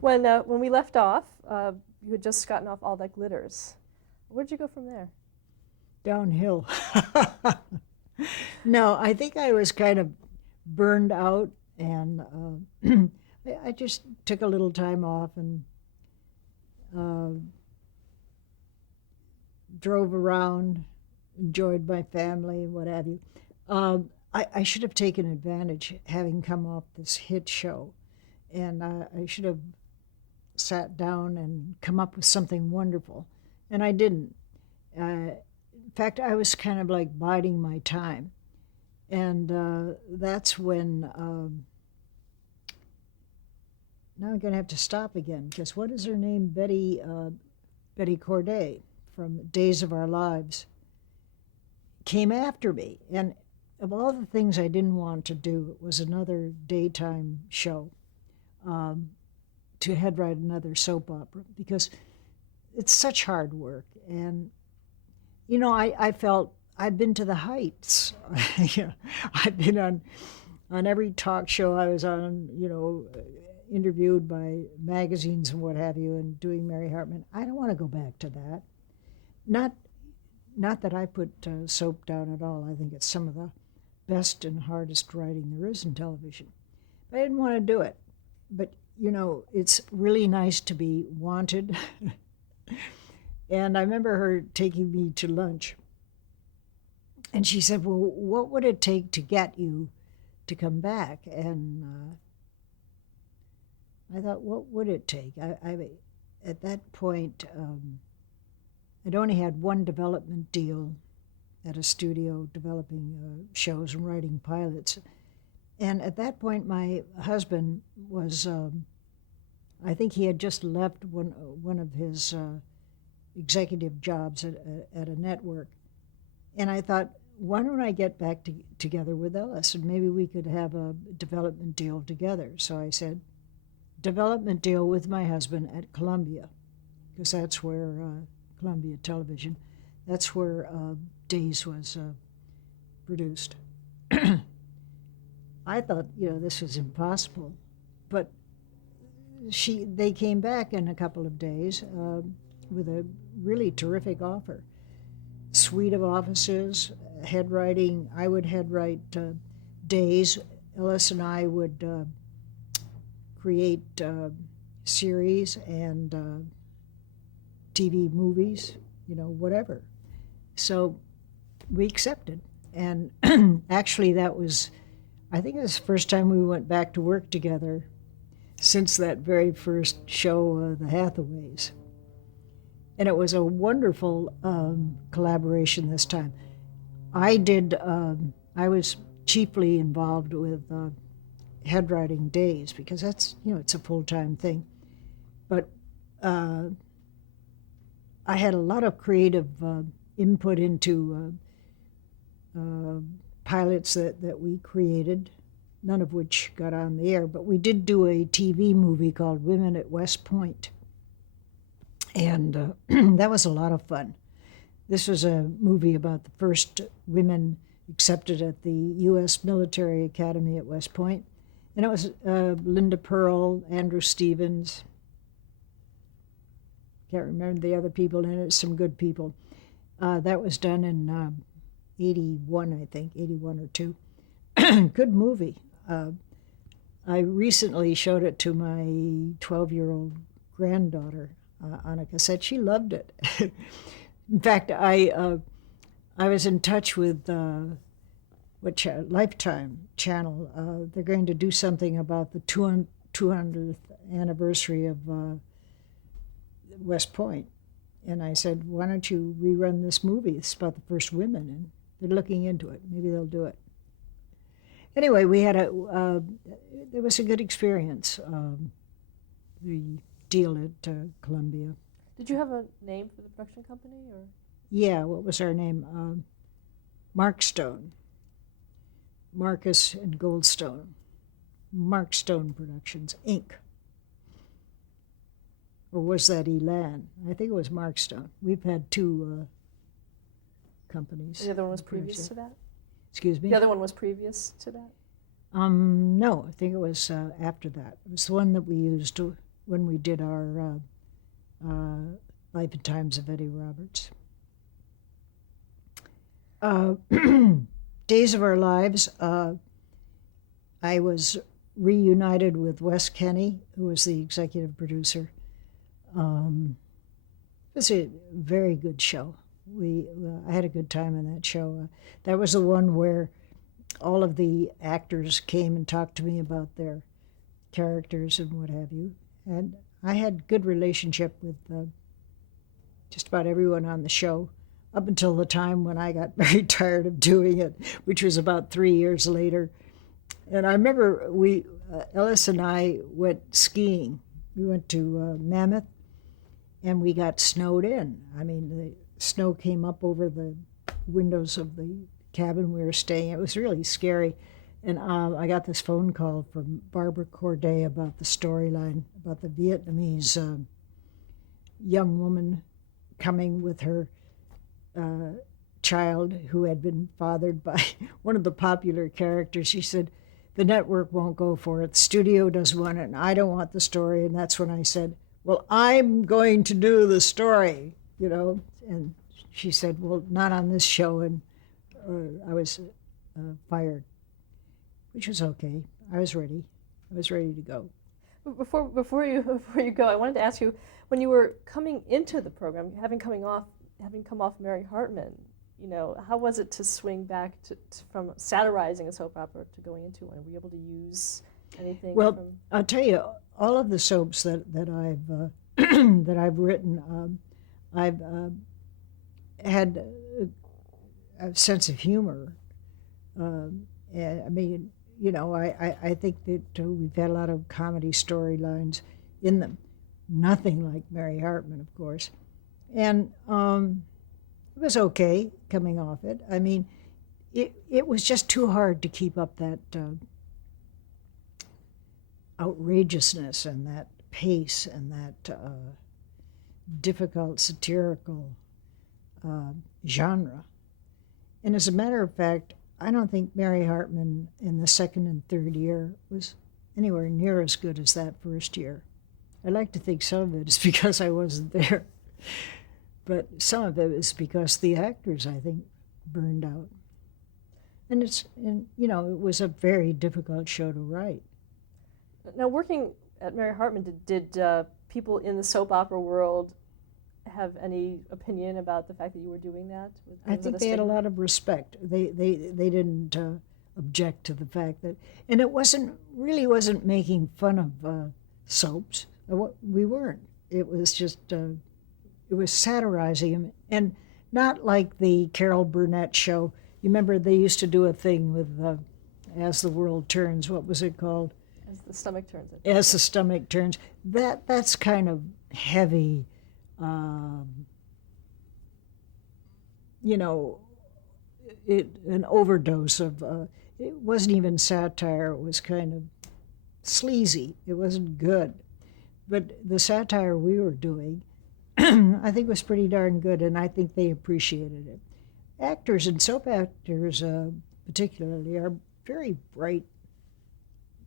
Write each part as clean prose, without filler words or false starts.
When we left off, you had just gotten off All That Glitters. Where'd you go from there? Downhill. No, I think I was kind of burned out, and I just took a little time off and uh, drove around, enjoyed my family, what have you. I should have taken advantage, having come off this hit show, and I should have sat down and come up with something wonderful, and I didn't. In fact, I was kind of like biding my time, and that's when. Now I'm going to have to stop again because what is her name? Betty Corday from Days of Our Lives came after me, and of all the things I didn't want to do, it was another daytime show, um, to head write another soap opera because it's such hard work. And, I felt I've been to the heights. You know, I've been on every talk show I was on, interviewed by magazines and what have you, and doing Mary Hartman. I don't want to go back to that. Not, not that I put soap down at all. I think it's some of the best and hardest writing there is in television. But I didn't want to do it. But, it's really nice to be wanted. And I remember her taking me to lunch. And she said, well, what would it take to get you to come back? And I thought, what would it take? At that point, I'd only had one development deal at a studio developing shows and writing pilots. And at that point, my husband was, I think he had just left one of his executive jobs at a network. And I thought, why don't I get back together with Ellis and maybe we could have a development deal together. So I said, development deal with my husband at Columbia, because that's where Columbia Television, that's where Days was produced. I thought, this was impossible, but they came back in a couple of days with a really terrific offer. Suite of offices, head writing. I would head write Days. Ellis and I would create series and TV movies, whatever. So we accepted. And actually, I think it was the first time we went back to work together since that very first show, The Hathaways. And it was a wonderful collaboration this time. I was chiefly involved with head writing Days because that's, it's a full-time thing. But I had a lot of creative input into pilots that we created, none of which got on the air. But we did do a TV movie called Women at West Point. And that was a lot of fun. This was a movie about the first women accepted at the U.S. Military Academy at West Point. And it was Linda Pearl, Andrew Stevens. Can't remember the other people in it, some good people. That was done in 81, I think, 81 or 2. Good movie. I recently showed it to my 12-year-old granddaughter on a cassette. She loved it. In fact, I was in touch with Lifetime channel. They're going to do something about the 200th anniversary of West Point. And I said, why don't you rerun this movie? It's about the first women, and they're looking into it. Maybe they'll do it. Anyway, we had there was a good experience, the deal at Columbia. Did you have a name for the production company, or? Yeah, what was our name? Mark Stone. Marcus and Goldstone. Mark Stone Productions, Inc. Or was that Elan? I think it was Mark Stone. We've had 2 companies. The other one was previous to that? Excuse me? The other one was previous to that? No, I think it was after that. It was the one that we used when we did our Life and Times of Eddie Roberts. Days of Our Lives, I was reunited with Wes Kenny, who was the executive producer. It was a very good show. I had a good time in that show. That was the one where all of the actors came and talked to me about their characters and what have you. And I had good relationship with just about everyone on the show up until the time when I got very tired of doing it, which was about 3 years later. And I remember Ellis and I went skiing. We went to Mammoth, and we got snowed in. I mean, the snow came up over the windows of the cabin we were staying. It was really scary. And I got this phone call from Barbara Corday about the storyline, about the Vietnamese young woman coming with her child who had been fathered by one of the popular characters. She said, the network won't go for it. The studio doesn't want it, and I don't want the story. And that's when I said, well, I'm going to do the story, And she said, well, not on this show. And I was fired, which was okay. I was ready. I was ready to go. Before you go, I wanted to ask you, when you were coming into the program, having come off Mary Hartman, how was it to swing back from satirizing a soap opera to going into one? Were you able to use anything? Well, I'll tell you, all of the soaps that I've that I've written, I've had a sense of humor. I mean, I think that we've had a lot of comedy storylines in them. Nothing like Mary Hartman, of course. And it was okay coming off it. I mean, it was just too hard to keep up that outrageousness and that pace and that difficult satirical genre. And as a matter of fact, I don't think Mary Hartman in the second and third year was anywhere near as good as that first year. I like to think some of it is because I wasn't there, but some of it is because the actors, I think, burned out. And it was a very difficult show to write. Now, working at Mary Hartman, did people in the soap opera world have any opinion about the fact that you were doing that? I think they had a lot of respect. They didn't object to the fact that, and it wasn't making fun of soaps. We weren't. It was just it was satirizing them, and not like the Carol Burnett show. You remember they used to do a thing with As the World Turns. What was it called? As the Stomach Turns. As the Stomach Turns. That's kind of heavy. An overdose of, it wasn't even satire, it was kind of sleazy. It wasn't good. But the satire we were doing, I think was pretty darn good, and I think they appreciated it. Actors and soap actors particularly are very bright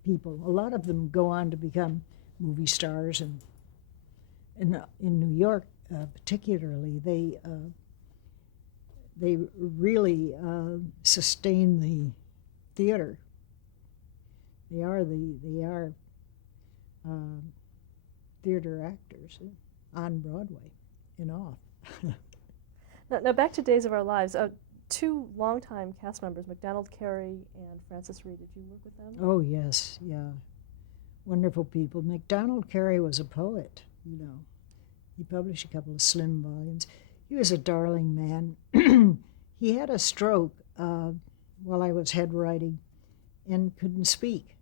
people. A lot of them go on to become movie stars, and in New York, particularly, they really sustain the theater. They are theater actors on Broadway and off. Now back to Days of Our Lives. Two longtime cast members, MacDonald Carey and Frances Reid. Did you work with them? Oh yes, yeah, wonderful people. MacDonald Carey was a poet. He published a couple of slim volumes. He was a darling man. He had a stroke while I was head writing and couldn't speak.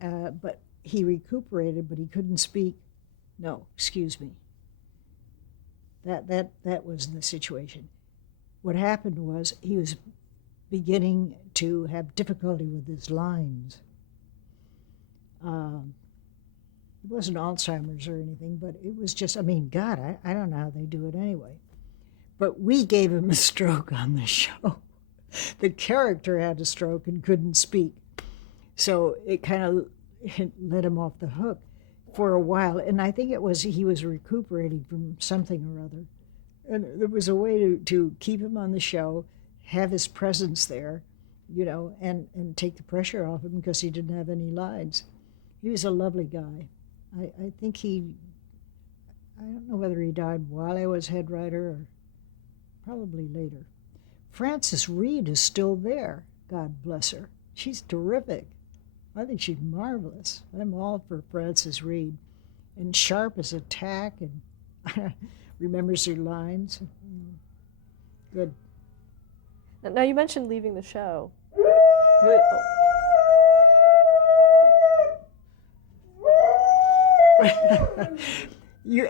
But he recuperated, but he couldn't speak. No, excuse me. That was the situation. What happened was he was beginning to have difficulty with his lines. It wasn't Alzheimer's or anything, but it was just, I don't know how they do it anyway. But we gave him a stroke on the show. The character had a stroke and couldn't speak. So it kind of let him off the hook. for a while, and I think it was he was recuperating from something or other, and there was a way to keep him on the show, have his presence there, and take the pressure off him because he didn't have any lines. He was a lovely guy. I think I don't know whether he died while I was head writer or probably later. Frances Reed is still there, God bless her. She's terrific. I think she's marvelous. I'm all for Frances Reed. And sharp as a tack and remembers her lines. Good. Now you mentioned leaving the show.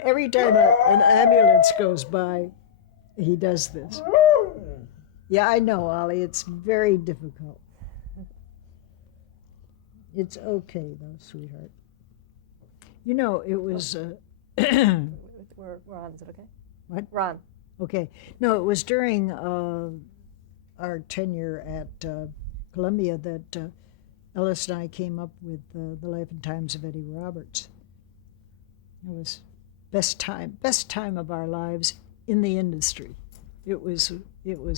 Every time an ambulance goes by, he does this. Yeah, I know, Ollie. It's very difficult. It's okay, though, sweetheart. It was... We're on. Is it okay? What? We're on. Okay. No, it was during our tenure at Columbia that Ellis and I came up with The Life and Times of Eddie Roberts. It was best time of our lives in the industry. It was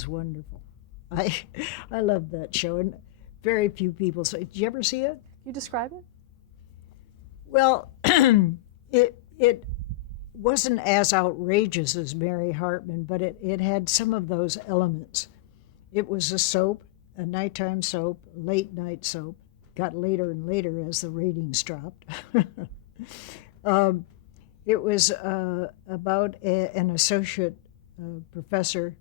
wonderful. I loved that show, and very few people say. Did you ever see it? You describe it? Well, it wasn't as outrageous as Mary Hartman, but it had some of those elements. It was a soap, a nighttime soap, late night soap. Got later and later as the ratings dropped. It was about an associate professor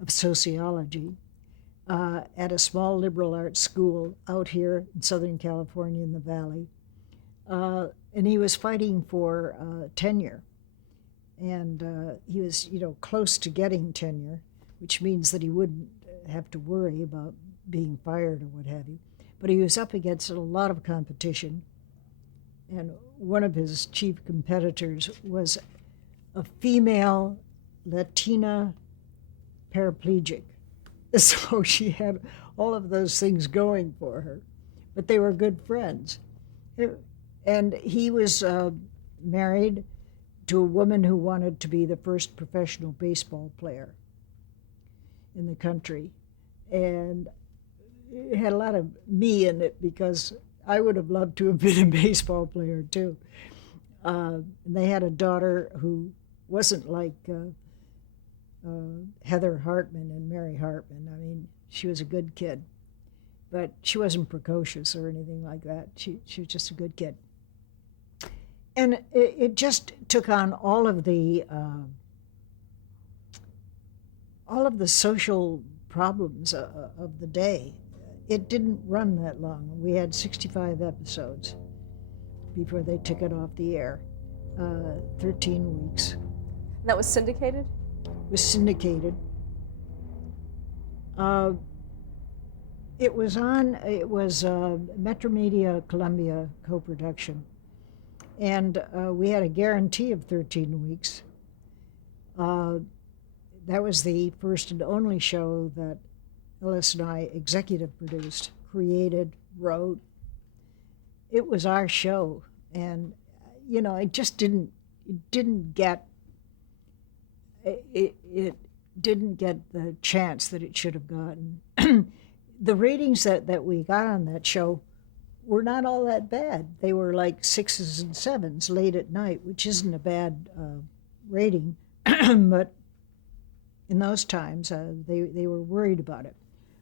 of sociology at a small liberal arts school out here in Southern California in the Valley. And he was fighting for tenure. And he was, close to getting tenure, which means that he wouldn't have to worry about being fired or what have you. But he was up against a lot of competition. And one of his chief competitors was a female Latina paraplegic. So she had all of those things going for her. But they were good friends. And he was married to a woman who wanted to be the first professional baseball player in the country. And it had a lot of me in it because I would have loved to have been a baseball player too. And they had a daughter who wasn't like Heather Hartman and Mary Hartman. I mean, she was a good kid, but she wasn't precocious or anything like that. She was just a good kid. And it just took on all of the social problems of the day. It didn't run that long. We had 65 episodes before they took it off the air. 13 weeks. And that was syndicated? It was syndicated. It was Metromedia Columbia co-production. And we had a guarantee of 13 weeks. That was the first and only show that Ellis and I executive produced, created, wrote. It was our show. And, it just didn't get the chance that it should have gotten. The ratings that we got on that show were not all that bad. They were like 6s and 7s late at night, which isn't a bad rating, but in those times they were worried about it.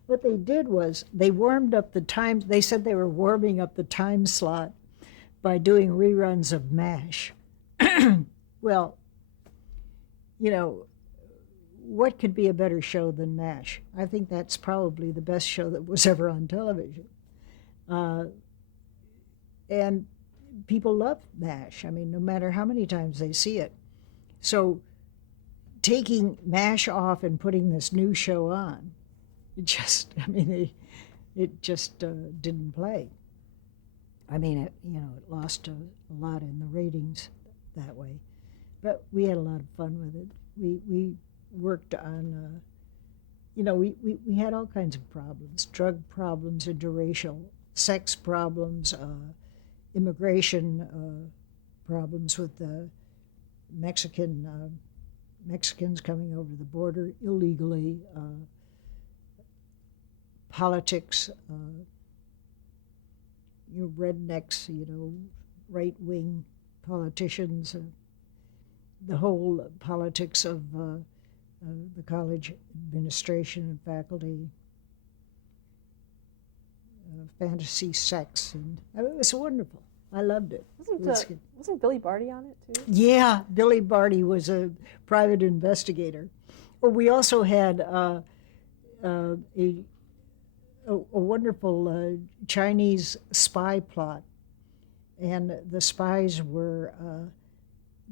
What they did was they warmed up the time. They said they were warming up the time slot by doing reruns of MASH. Well, what could be a better show than MASH? I think that's probably the best show that was ever on television. And people love MASH. I mean, no matter how many times they see it. So taking MASH off and putting this new show on, it just didn't play. I mean, it lost a lot in the ratings that way. But we had a lot of fun with it. We worked on, we had all kinds of problems, drug problems, interracial, sex problems, immigration, problems with the Mexicans coming over the border illegally, politics, rednecks, right-wing politicians, the whole politics of the college administration and faculty, fantasy sex, and it was wonderful. I loved it. Wasn't Billy Barty on it too? Yeah, Billy Barty was a private investigator. Well, we also had a wonderful Chinese spy plot, and the spies were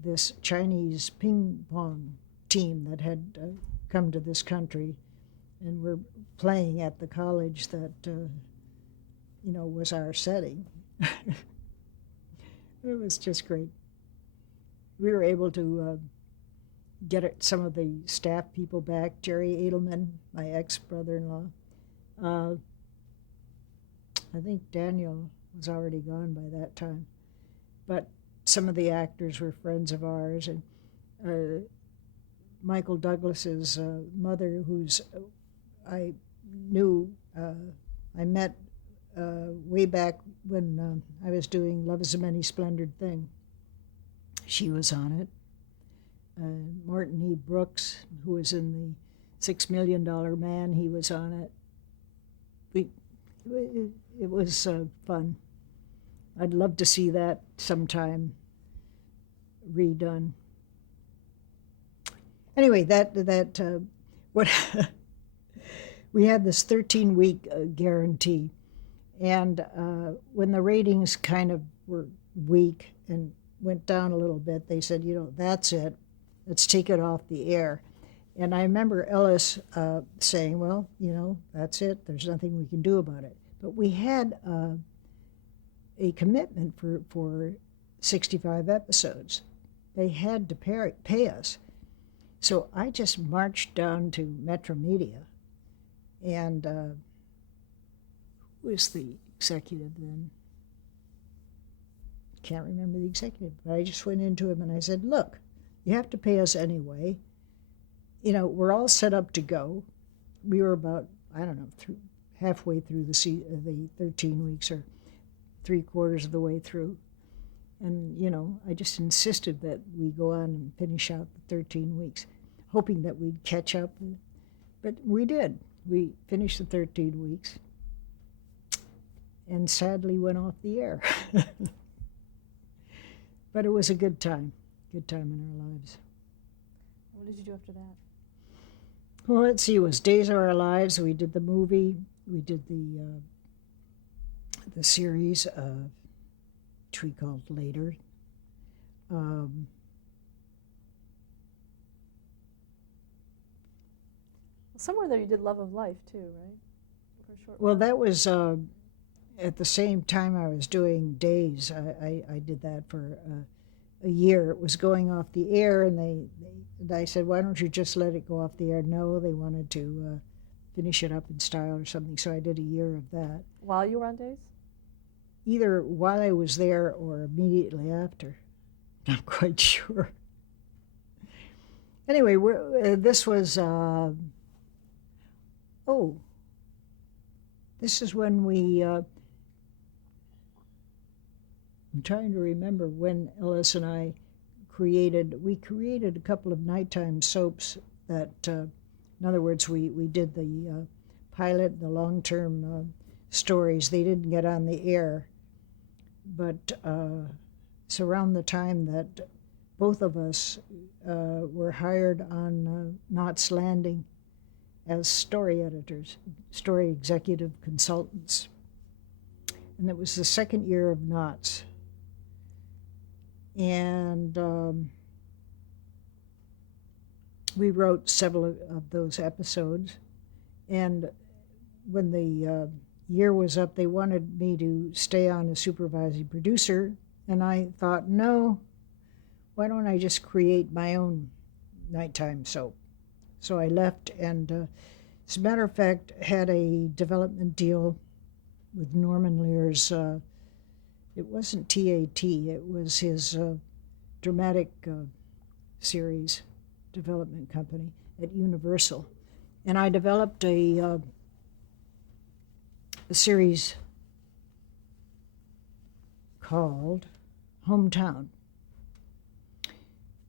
this Chinese ping pong team that had come to this country and were playing at the college that was our setting. It was just great. We were able to get some of the staff people back. Jerry Edelman, my ex-brother-in-law. I think Daniel was already gone by that time. But some of the actors were friends of ours. And Michael Douglas's mother, who's I knew, I met way back when I was doing Love is a Many Splendored Thing. She was on it. Martin E. Brooks, who was in the $6 Million Man, he was on it. It was fun. I'd love to see that sometime redone. Anyway, what we had this 13-week guarantee. And when the ratings kind of were weak and went down a little bit, they said, that's it. Let's take it off the air. And I remember Ellis saying, well, that's it. There's nothing we can do about it. But we had a commitment for 65 episodes. They had to pay us. So I just marched down to Metro Media, and who was the executive then? Can't remember the executive, but I just went into him and I said, look, you have to pay us anyway. We're all set up to go. We were about, halfway through the 13 weeks or 3/4 of the way through. And, I just insisted that we go on and finish out the 13 weeks, hoping that we'd catch up. But we did. We finished the 13 weeks and sadly went off the air. But it was a good time in our lives. What did you do after that? Well, let's see, it was Days of Our Lives. We did the movie. We did the series, which we called Later. Somewhere there you did Love of Life too, right? For a short Well, while. that was at the same time I was doing Days. I did that for a year. It was going off the air, and I said, why don't you just let it go off the air? No, they wanted to finish it up in style or something, so I did a year of that. While you were on Days? Either while I was there or immediately after. Not quite sure. Anyway, this was, this is when I'm trying to remember when Ellis and I created a couple of nighttime soaps that, in other words, we did the pilot, the long-term stories. They didn't get on the air, but it's around the time that both of us were hired on Knots Landing as story editors, story executive consultants. And it was the second year of Knots. And we wrote several of those episodes. And when the year was up, they wanted me to stay on as supervising producer. And I thought, no, why don't I just create my own nighttime soap? So I left, and as a matter of fact, had a development deal with Norman Lear's. It wasn't TAT, it was his dramatic series development company at Universal. And I developed a series called Hometown,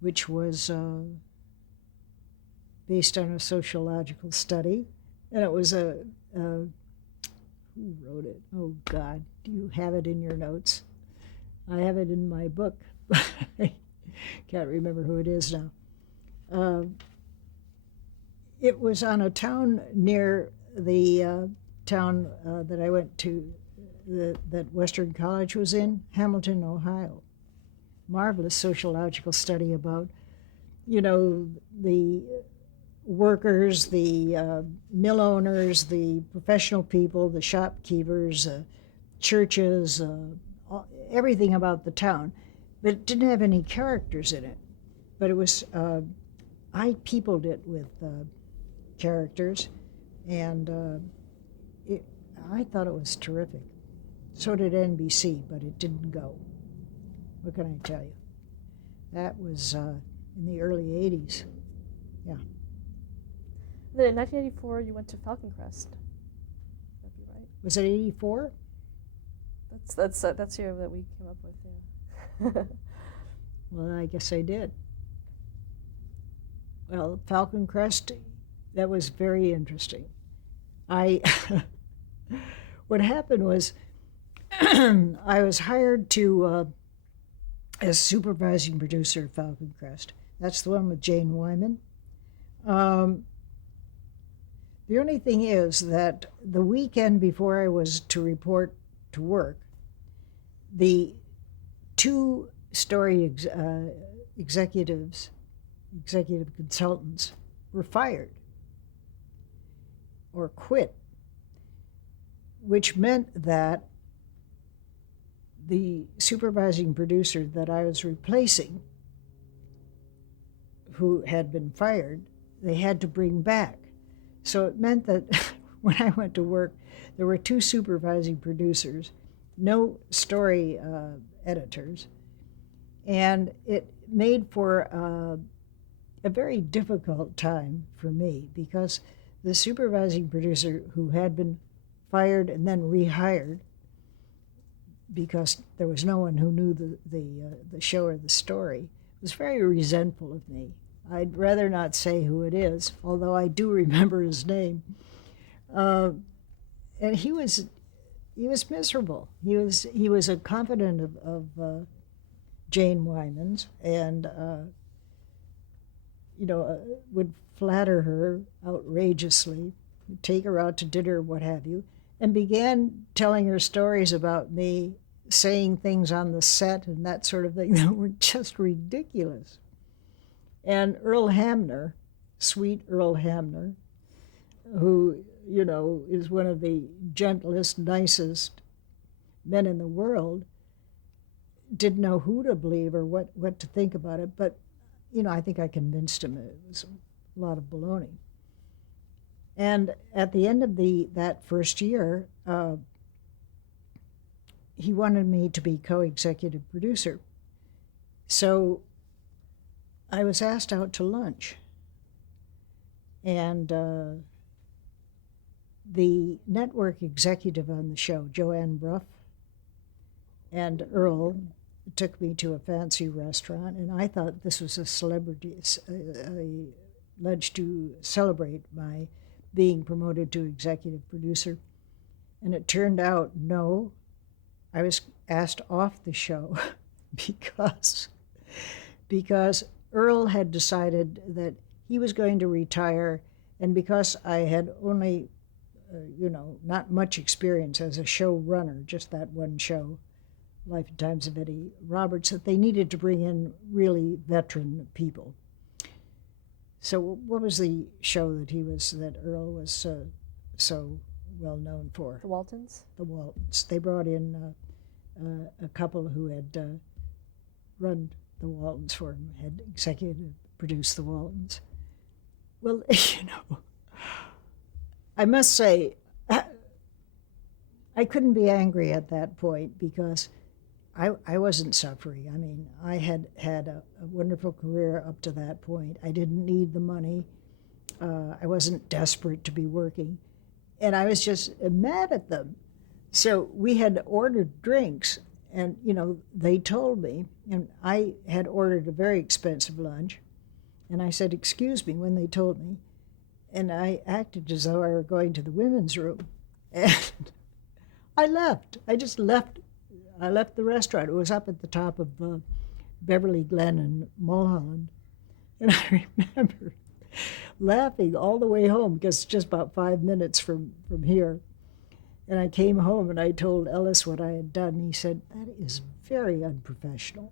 which was based on a sociological study. And it was who wrote it? Oh, God, do you have it in your notes? I have it in my book. I can't remember who it is now. It was on a town near the town that I went to, that Western College was in, Hamilton, Ohio. Marvelous sociological study about, the workers, the mill owners, the professional people, the shopkeepers, churches, everything about the town. But it didn't have any characters in it. But it was, I peopled it with characters, and I thought it was terrific. So did NBC, but it didn't go. What can I tell you? That was in the early 80s. Yeah. Then in 1984, you went to Falcon Crest. That'd be right. Was it 84? That's the year that we came up with. Yeah. Well, I guess I did. Well, Falcon Crest, that was very interesting. What happened was, I was hired to as supervising producer of Falcon Crest. That's the one with Jane Wyman. The only thing is that the weekend before I was to report to work, the two story executive consultants were fired or quit, which meant that the supervising producer that I was replacing, who had been fired, they had to bring back. So it meant that when I went to work, there were two supervising producers, no story editors, and it made for a very difficult time for me, because the supervising producer, who had been fired and then rehired because there was no one who knew the show or the story, was very resentful of me. I'd rather not say who it is, although I do remember his name. And he was miserable. He was a confidant of Jane Wyman's, and would flatter her outrageously, take her out to dinner, what have you, and began telling her stories about me saying things on the set and that sort of thing that were just ridiculous. And Earl Hamner, sweet Earl Hamner, who, is one of the gentlest, nicest men in the world, didn't know who to believe or what to think about it. But, I think I convinced him it was a lot of baloney. And at the end of that first year, he wanted me to be co-executive producer. So I was asked out to lunch. And the network executive on the show, Joanne Bruff, and Earl took me to a fancy restaurant, and I thought this was a lunch to celebrate my being promoted to executive producer. And it turned out, no, I was asked off the show because Earl had decided that he was going to retire, and because I had only, not much experience as a showrunner, just that one show, Life and Times of Eddie Roberts, that they needed to bring in really veteran people. So what was the show that Earl was so well known for? The Waltons? The Waltons. They brought in a couple who had run the Waltons for him, had executive produced the Waltons. Well, I must say, I couldn't be angry at that point, because I wasn't suffering. I mean, I had had a wonderful career up to that point. I didn't need the money. I wasn't desperate to be working. And I was just mad at them. So we had ordered drinks, and, they told me, and I had ordered a very expensive lunch, and I said, "Excuse me," when they told me. And I acted as though I were going to the women's room. And I left. I just left. I left the restaurant. It was up at the top of Beverly Glen and Mulholland. And I remember laughing all the way home because it's just about 5 minutes from here. And I came home and I told Ellis what I had done. He said, "That is very unprofessional."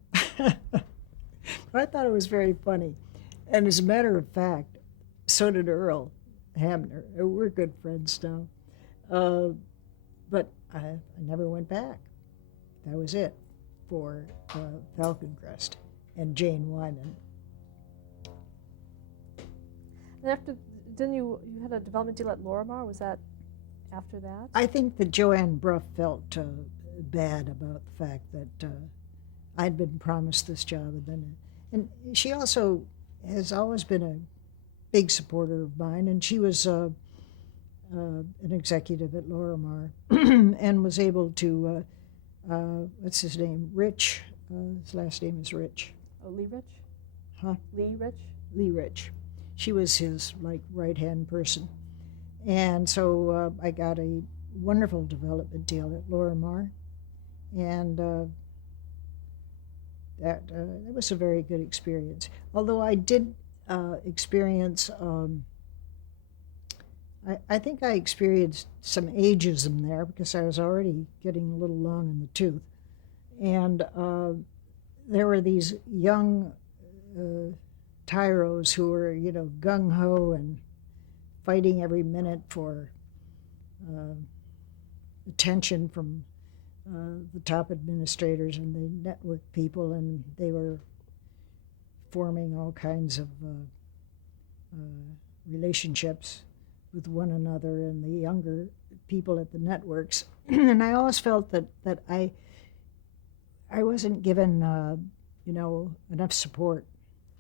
I thought it was very funny. And as a matter of fact, so did Earl Hamner. We're good friends now. But I never went back. That was it for Falcon Crest and Jane Wyman. And didn't you had a development deal at Lorimar? Was that after that? I think that Joanne Bruff felt bad about the fact that I'd been promised this job, and she also has always been a big supporter of mine, and she was an executive at Lorimar and was able to, what's his name, Rich, his last name is Rich. Oh, Lee Rich? Huh? Lee Rich? Lee Rich. She was his, right-hand person. And so I got a wonderful development deal at Lorimar, and that was a very good experience. Although I did experience, I think I experienced some ageism there because I was already getting a little long in the tooth. And there were these young tyros who were, gung-ho and fighting every minute for attention from the top administrators and the network people, and they were forming all kinds of relationships with one another and the younger people at the networks. And I always felt that I wasn't given, enough support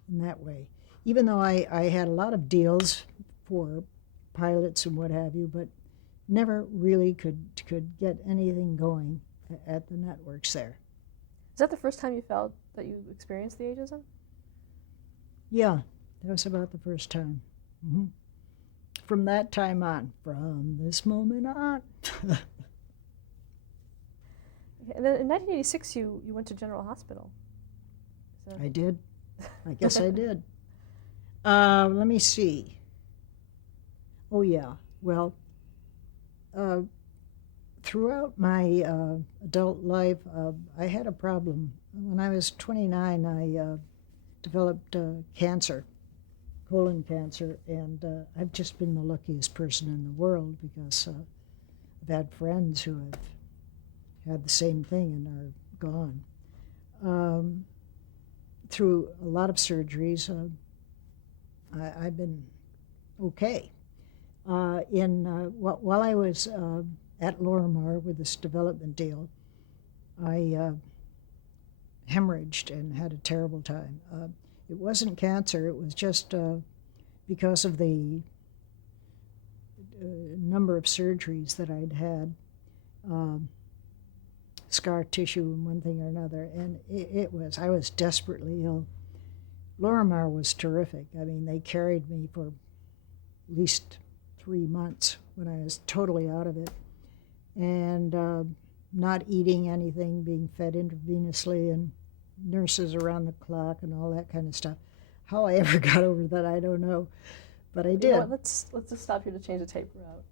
in that way. Even though I had a lot of deals for pilots and what have you, but never really could get anything going at the networks there. Is that the first time you felt that you experienced the ageism? Yeah, that was about the first time. Mm-hmm. From that time on, from this moment on. And then in 1986, you went to General Hospital. I did. I guess I did. Let me see. Oh, yeah. Well, throughout my adult life, I had a problem. When I was 29, I developed cancer, colon cancer, and I've just been the luckiest person in the world because I've had friends who have had the same thing and are gone. Through a lot of surgeries, I've been okay. While I was at Lorimar with this development deal, I hemorrhaged and had a terrible time. It wasn't cancer, it was just because of the number of surgeries that I'd had, scar tissue and one thing or another, and I was desperately ill. Lorimar was terrific. I mean, they carried me for at least 3 months when I was totally out of it, and not eating anything, being fed intravenously, and nurses around the clock and all that kind of stuff. How I ever got over that, I don't know, but I did. Let's just stop here to change the tape route.